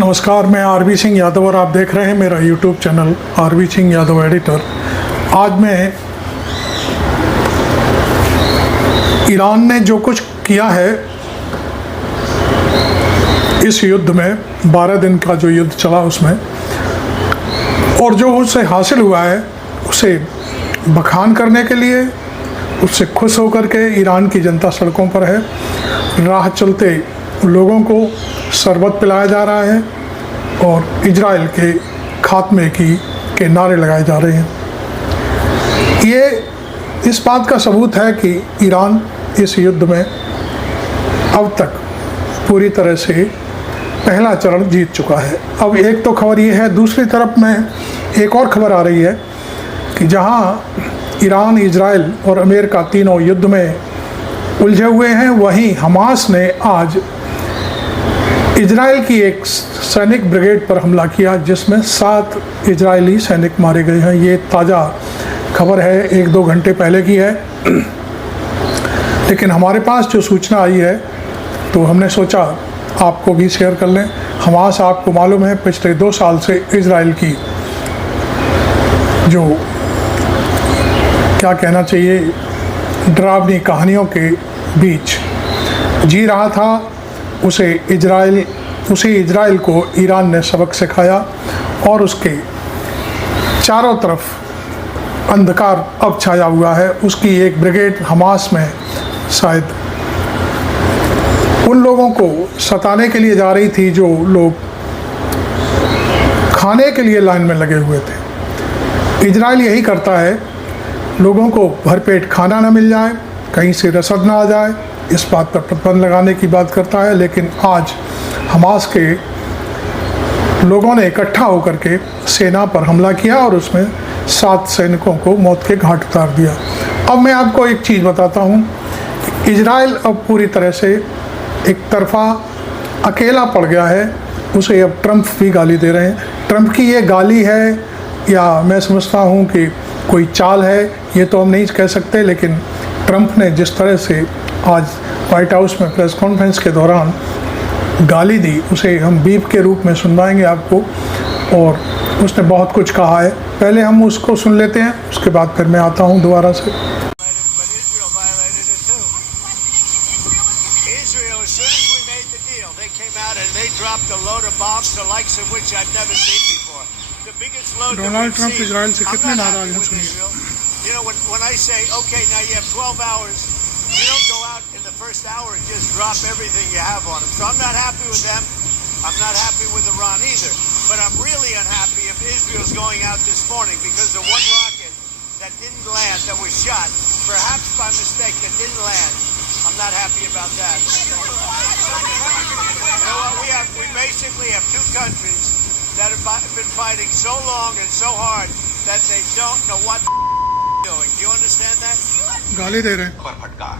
नमस्कार, मैं आरवी सिंह यादव और आप देख रहे हैं मेरा YouTube channel RV Singh Yadav editor. आज मैं ईरान ने जो कुछ किया है इस युद्ध में, 12 दिन का जो युद्ध चला उसमें, और जो उससे हासिल हुआ है उसे बखान करने के लिए, उससे खुश होकर के ईरान की जनता सड़कों पर है। राह चलते लोगों को शरबत पिलाया जा रहा है और इजराइल के खात्मे के नारे लगाए जा रहे हैं। ये इस बात का सबूत है कि ईरान इस युद्ध में अब तक पूरी तरह से पहला चरण जीत चुका है। अब एक तो खबर ये है, दूसरी तरफ में एक और खबर आ रही है कि जहां ईरान, इजराइल और अमेरिका तीनों युद्ध में उलझे हुए हैं, वहीं हमास ने आज इजराइल की एक सैनिक ब्रिगेड पर हमला किया जिसमें 7 इजरायली सैनिक मारे गए हैं। ये ताज़ा खबर है, 1-2 घंटे पहले की है, लेकिन हमारे पास जो सूचना आई है तो हमने सोचा आपको भी शेयर कर लें। हमास, आपको मालूम है, पिछले 2 साल से इजराइल की जो क्या कहना चाहिए डरावनी कहानियों के बीच जी रहा था, उसे इजराइल को ईरान ने सबक सिखाया और उसके चारों तरफ अंधकार अब छाया हुआ है। उसकी एक ब्रिगेड हमास में शायद उन लोगों को सताने के लिए जा रही थी जो लोग खाने के लिए लाइन में लगे हुए थे। इजराइल यही करता है, लोगों को भरपेट खाना ना मिल जाए, कहीं से रसद ना आ जाए, इस बात पर प्रतिबंध लगाने की बात करता है। लेकिन आज हमास के लोगों ने इकट्ठा होकर के सेना पर हमला किया और उसमें 7 सैनिकों को मौत के घाट उतार दिया। अब मैं आपको एक चीज़ बताता हूँ, इजराइल अब पूरी तरह से एक तरफा अकेला पड़ गया है। उसे अब ट्रंप भी गाली दे रहे हैं। ट्रंप की ये गाली है या मैं समझता हूँ कि कोई चाल है, ये तो हम नहीं कह सकते, लेकिन ट्रंप ने जिस तरह से आज व्हाइट हाउस में प्रेस कॉन्फ्रेंस के दौरान गाली दी, उसे हम बीप के रूप में सुनवाएंगे आपको, और उसने बहुत कुछ कहा है। पहले हम उसको सुन लेते हैं, उसके बाद फिर मैं आता हूँ दोबारा से। डोनाल्ड ट्रंप इजराइल से कितने नाराज हैं, सुनिए। You know, when I say, okay, now you have 12 hours, you don't go out in the first hour and just drop everything you have on them. So I'm not happy with them. I'm not happy with Iran either. But I'm really unhappy if Israel's going out this morning because the one rocket that didn't land, that was shot, perhaps by mistake, it didn't land. I'm not happy about that. You know what? We basically have 2 countries that have been fighting so long and so hard that they don't know what doing. Do you understand that? गाली दे रहे हैं। पर फटका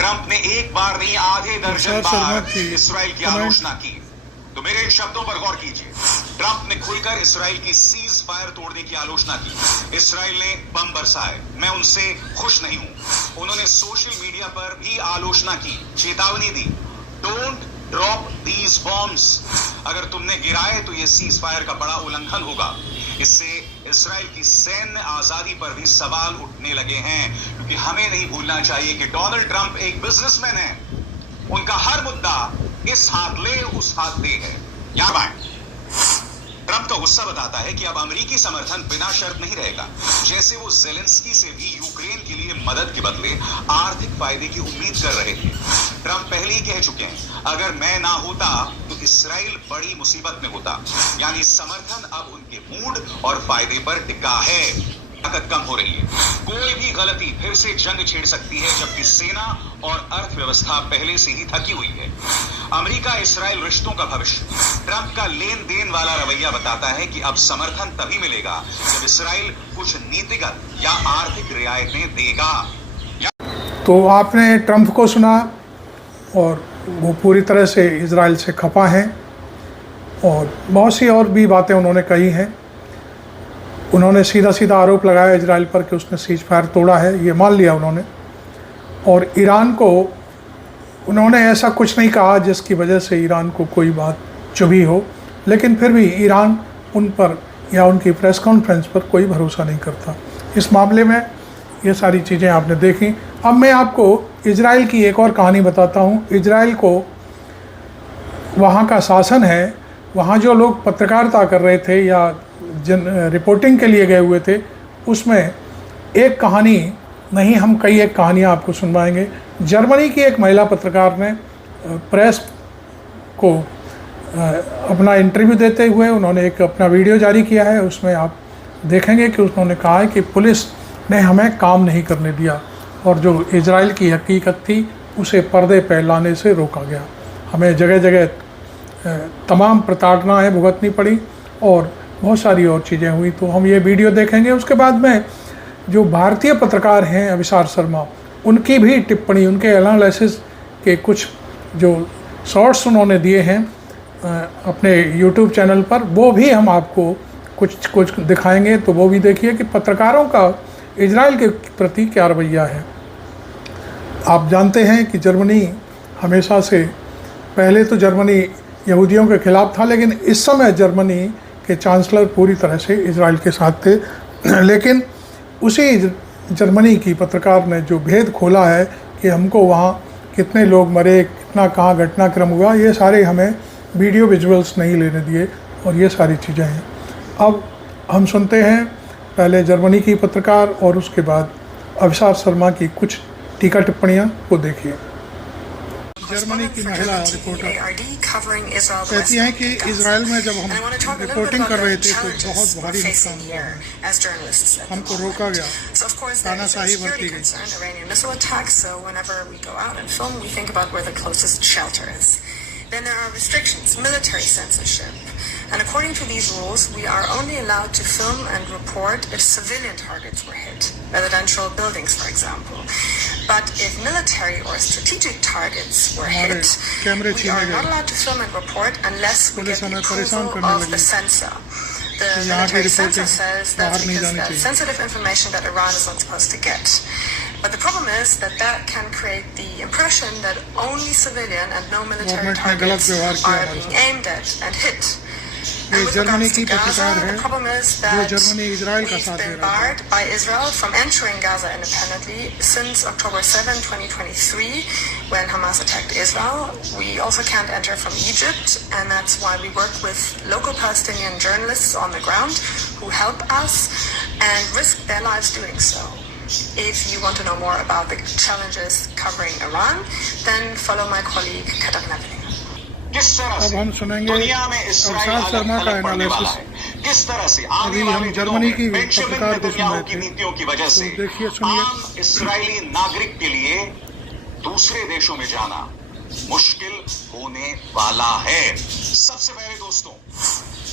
Trump ने एक बार नहीं आधे दर्जन बार इसराइल की आलोचना की। तो मेरे इन शब्दों पर गौर कीजिए। ट्रंप ने खुलकर इसराइल की सीज फायर तोड़ने की आलोचना की। इसराइल ने बम बरसाए, मैं उनसे खुश नहीं हूं। उन्होंने सोशल मीडिया पर भी आलोचना की, चेतावनी दी, डोंट ड्रॉप दीज बॉम्ब्स। अगर तुमने गिराए तो यह सीज फायर का बड़ा उल्लंघन होगा। इससे इसराइल की सैन्य आजादी पर भी सवाल उठने लगे हैं, क्योंकि हमें नहीं भूलना चाहिए कि डोनाल्ड ट्रंप एक बिजनेसमैन है। उनका हर मुद्दा इस हाथ ले उस हाथ दे है। याद आए, ट्रंप का गुस्सा बताता है कि अब अमेरिकी समर्थन बिना शर्त नहीं रहेगा, जैसे वो जेलेंस्की से भी यूक्रेन के लिए मदद के बदले आर्थिक फायदे की उम्मीद कर रहे थे। ट्रंप पहले ही कह चुके हैं, अगर मैं ना होता तो इसराइल बड़ी मुसीबत में होता। यानी समर्थन अब उनके मूड और फायदे पर टिका है। ताकत कम हो रही है। कोई भी गलती फिर से जंग छेड़ सकती है, जबकि सेना और अर्थव्यवस्था पहले से ही थकी हुई है। अमेरिका इसराइल रिश्तों का भविष्य, ट्रंप का लेन देन वाला रवैया बताता है कि अब समर्थन तभी मिलेगा जब इसराइल कुछ नीतिगत या आर्थिक रियायतें देगा। तो आपने ट्रंप को सुना और वो पूरी तरह से इजराइल से खफा हैं और बहुत सी और भी बातें उन्होंने कही हैं। उन्होंने सीधा सीधा आरोप लगाया इजराइल पर कि उसने सीज फायर तोड़ा है, ये मान लिया उन्होंने। और ईरान को उन्होंने ऐसा कुछ नहीं कहा जिसकी वजह से ईरान को कोई बात चुभी हो। लेकिन फिर भी ईरान उन पर या उनकी प्रेस कॉन्फ्रेंस पर कोई भरोसा नहीं करता। इस मामले में ये सारी चीज़ें आपने देखी। अब मैं आपको इजराइल की एक और कहानी बताता हूँ। इजराइल को वहाँ का शासन है, वहाँ जो लोग पत्रकारिता कर रहे थे या रिपोर्टिंग के लिए गए हुए थे, उसमें एक कहानी नहीं, हम कई एक कहानियाँ आपको सुनवाएंगे। जर्मनी की एक महिला पत्रकार ने प्रेस को अपना इंटरव्यू देते हुए उन्होंने एक अपना वीडियो जारी किया है। उसमें आप देखेंगे कि उन्होंने कहा है कि पुलिस ने हमें काम नहीं करने दिया और जो इजराइल की हकीकत थी उसे पर्दे पर लाने से रोका गया। हमें जगह जगह तमाम प्रताड़नाएँ भुगतनी पड़ी और बहुत सारी और चीज़ें हुई। तो हम ये वीडियो देखेंगे। उसके बाद में जो भारतीय पत्रकार हैं अभिसार शर्मा, उनकी भी टिप्पणी, उनके एनालिसिस के कुछ जो शॉर्ट्स उन्होंने दिए हैं अपने यूट्यूब चैनल पर, वो भी हम आपको कुछ दिखाएंगे। तो वो भी देखिए कि पत्रकारों का इजराइल के प्रति क्या रवैया है। आप जानते हैं कि जर्मनी हमेशा से, पहले तो जर्मनी यहूदियों के ख़िलाफ़ था, लेकिन इस समय जर्मनी के चांसलर पूरी तरह से इजराइल के साथ थे। लेकिन उसी जर्मनी की पत्रकार ने जो भेद खोला है कि हमको वहाँ कितने लोग मरे, कितना कहाँ घटनाक्रम हुआ, ये सारे हमें वीडियो विजुअल्स नहीं लेने दिए और ये सारी चीज़ें हैं। अब हम सुनते हैं पहले जर्मनी की पत्रकार और उसके बाद अभिसार शर्मा की कुछ टीका टिप्पणियाँ को देखिए। जर्मनी की महिला रिपोर्टर कहती हैं कि इजराइल में जब हम रिपोर्टिंग कर रहे थे तो बहुत भारी नुकसान हुआ है, हमको रोका गया, तानाशाही बरती गई। Then there are restrictions, military censorship. And according to these rules, we are only allowed to film and report if civilian targets were hit, residential buildings, for example. But if military or strategic targets were hit, we are not allowed to film and report unless we get the approval of the censor. The military censor says that's because that's sensitive information that Iran is not supposed to get. But the problem is that can create the impression that only civilian and no military targets are being aimed at and hit. And with regards to Gaza, the problem is that we've been barred by Israel from entering Gaza independently since October 7, 2023, when Hamas attacked Israel. We also can't enter from Egypt, and that's why we work with local Palestinian journalists on the ground who help us and risk their lives doing so. If you want to know more about the challenges covering Iran, then follow my colleague Katarina Villinger. किस तरह से दुनिया में Israel अलग पड़ने वाला है, किस तरह से आने वाले दिनों में बेंजामिन नेतन्याहू की नीतियों की वजह से आम इस्राएली नागरिक के लिए दूसरे देशों में जाना मुश्किल होने वाला है। सबसे पहले दोस्तों,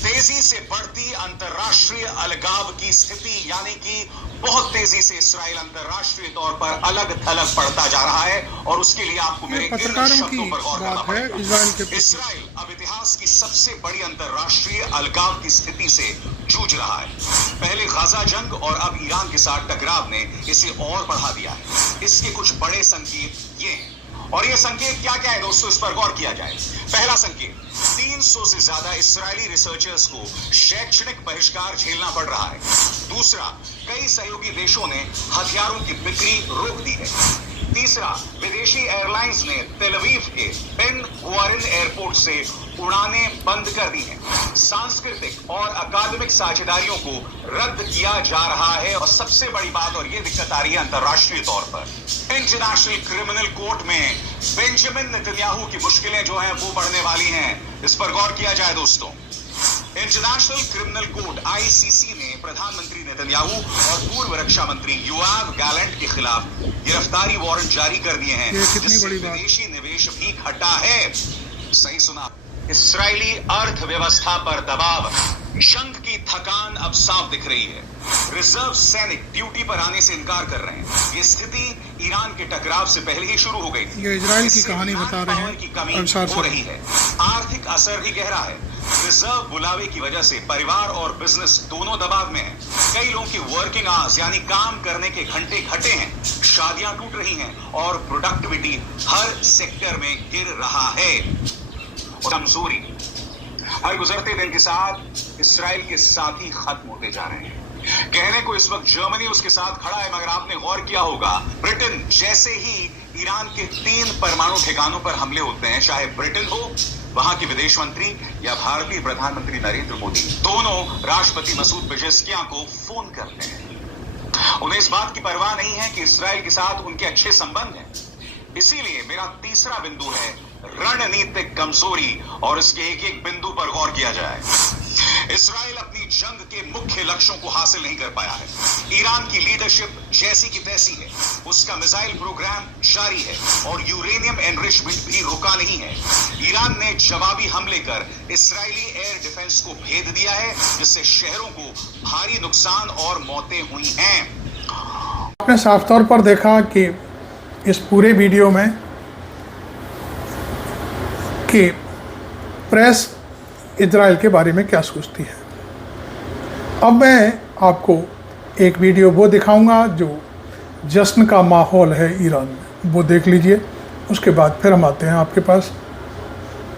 तेजी से बढ़ती अंतर्राष्ट्रीय अलगाव की स्थिति, यानी कि बहुत तेजी से इस्राइल अंतर्राष्ट्रीय तौर पर अलग थलग पड़ता जा रहा है और उसके लिए आपको मेरे इन शब्दों पर गौर करना पड़ेगा। इस्राइल अब इतिहास की सबसे बड़ी अंतर्राष्ट्रीय अलगाव की स्थिति से जूझ रहा है। पहले गाजा जंग और अब ईरान के साथ टकराव ने इसे और बढ़ा दिया है। इसके कुछ बड़े संकेत ये हैं, और ये संकेत क्या क्या है दोस्तों, इस पर गौर किया जाए। पहला संकेत, 300 से ज्यादा इस्राएली रिसर्चर्स को शैक्षणिक बहिष्कार झेलना पड़ रहा है। दूसरा, कई सहयोगी देशों ने हथियारों की बिक्री रोक दी है। तीसरा, विदेशी एयरलाइंस ने तेल अवीव के बेन गुरियन एयरपोर्ट से उड़ानें बंद कर दी हैं। सांस्कृतिक और अकादमिक साझेदारियों को रद्द किया जा रहा है और सबसे बड़ी बात, और ये दिक्कत आ रही है अंतर्राष्ट्रीय तौर पर, इंटरनेशनल क्रिमिनल कोर्ट में बेंजामिन नेतन्याहू की मुश्किलें जो हैं वो बढ़ने वाली हैं। इस पर गौर किया जाए दोस्तों। इंटरनेशनल क्रिमिनल कोर्ट ICC ने प्रधानमंत्री नेतन्याहू और पूर्व रक्षा मंत्री योआव गैलेंट के खिलाफ गिरफ्तारी वारंट जारी कर दिए हैं, जिससे विदेशी निवेश भी घटा है। सही सुना, इस्राएली अर्थव्यवस्था पर दबाव, जंग की थकान अब साफ दिख रही है। रिजर्व सैनिक ड्यूटी पर आने से इनकार कर रहे हैं। ये स्थिति ईरान के टकराव से पहले ही शुरू हो गई थी। ये इजराइल की कहानी बता रहे हैं, की कमी हो रही है। आर्थिक असर भी गहरा है। रिजर्व बुलावे की वजह से परिवार और बिजनेस दोनों दबाव में हैं। कई लोगों की वर्किंग आवर्स यानी काम करने के घंटे घटे हैं, शादियां टूट रही हैं और प्रोडक्टिविटी हर सेक्टर में गिर रहा है। कमजोरी, हर गुजरते दिन के साथ इसराइल के साथी खत्म होते जा रहे हैं। कहने को इस वक्त जर्मनी उसके साथ खड़ा है, मगर आपने गौर किया होगा ब्रिटेन जैसे ही ईरान के 3 परमाणु ठिकानों पर हमले होते हैं, चाहे ब्रिटेन हो, वहां के विदेश मंत्री या भारतीय प्रधानमंत्री नरेंद्र मोदी, दोनों राष्ट्रपति मसूद पेजेस्कियां को फोन करते हैं। उन्हें इस बात की परवाह नहीं है कि इसराइल के साथ उनके अच्छे संबंध हैं। इसीलिए मेरा तीसरा बिंदु है रणनीतिक कमजोरी, और इसके एक एक बिंदु पर गौर किया जाए। इसराइल अपनी जंग के मुख्य लक्ष्यों को हासिल नहीं कर पाया है। ईरान की लीडरशिप जैसी की तैसी है, उसका मिसाइल प्रोग्राम जारी है और यूरेनियम एनरिचमेंट भी रुका नहीं है। ईरान ने जवाबी हमले कर इसराइली एयर डिफेंस को भेद दिया है, जिससे शहरों को भारी नुकसान और मौतें हुई हैं। आपने साफ तौर पर देखा कि इस पूरे वीडियो में कि प्रेस इजराइल के बारे में क्या सोचती है। अब मैं आपको एक वीडियो वो दिखाऊंगा जो जश्न का माहौल है ईरान में, वो देख लीजिए। उसके बाद फिर हम आते हैं आपके पास।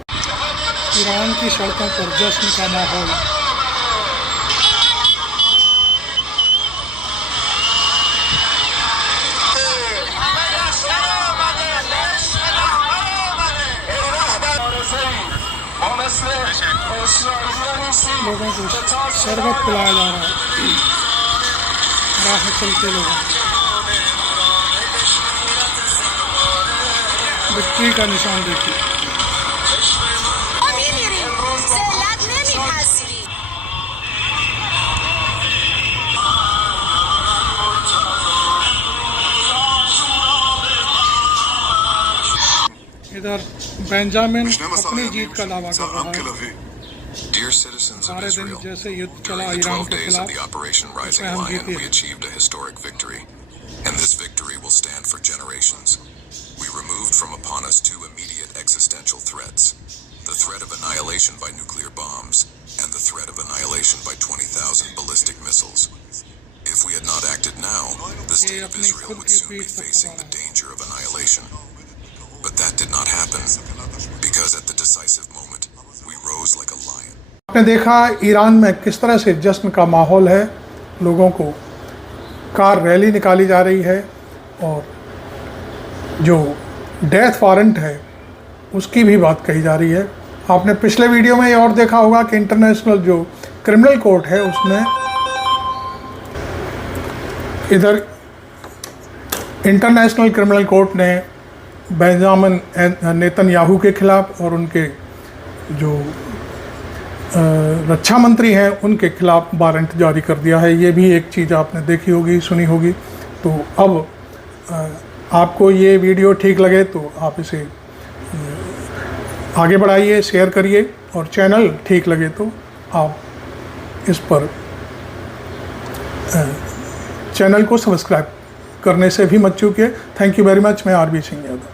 ईरान की सड़कों पर जश्न का माहौल। लोगों को शरबत पिलाया जा रहा है, राह चलते लोगों। विक्ट्री का निशान देखिए। इधर बेंजामिन अपनी जीत का दावा कर रहा है। Dear citizens of Israel, During the 12 days of the Operation Rising Lion, we achieved a historic victory, and this victory will stand for generations. We removed from upon us 2 immediate existential threats: the threat of annihilation by nuclear bombs and the threat of annihilation by 20,000 ballistic missiles. If we had not acted now, the state of Israel would soon be facing the danger of annihilation. But that did not happen, because at the decisive moment, we rose like a lion. आपने देखा Iran में किस तरह से जश्न का माहौल है। लोगों को कार रैली निकाली जा रही है और जो डेथ वारंट है उसकी भी बात कही जा रही है। आपने पिछले वीडियो में ये और देखा होगा कि इंटरनेशनल जो क्रिमिनल कोर्ट है उसने इधर इंटरनेशनल क्रिमिनल कोर्ट ने बेंजामिन नेतन्याहू के खिलाफ और उनके जो रक्षा मंत्री हैं उनके खिलाफ वारंट जारी कर दिया है। ये भी एक चीज़ आपने देखी होगी, सुनी होगी। तो अब आपको ये वीडियो ठीक लगे तो आप इसे आगे बढ़ाइए, शेयर करिए, और चैनल ठीक लगे तो आप इस पर चैनल को सब्सक्राइब करने से भी मत चूकिए। Thank you very much. मैं आरबी सिंह यादव।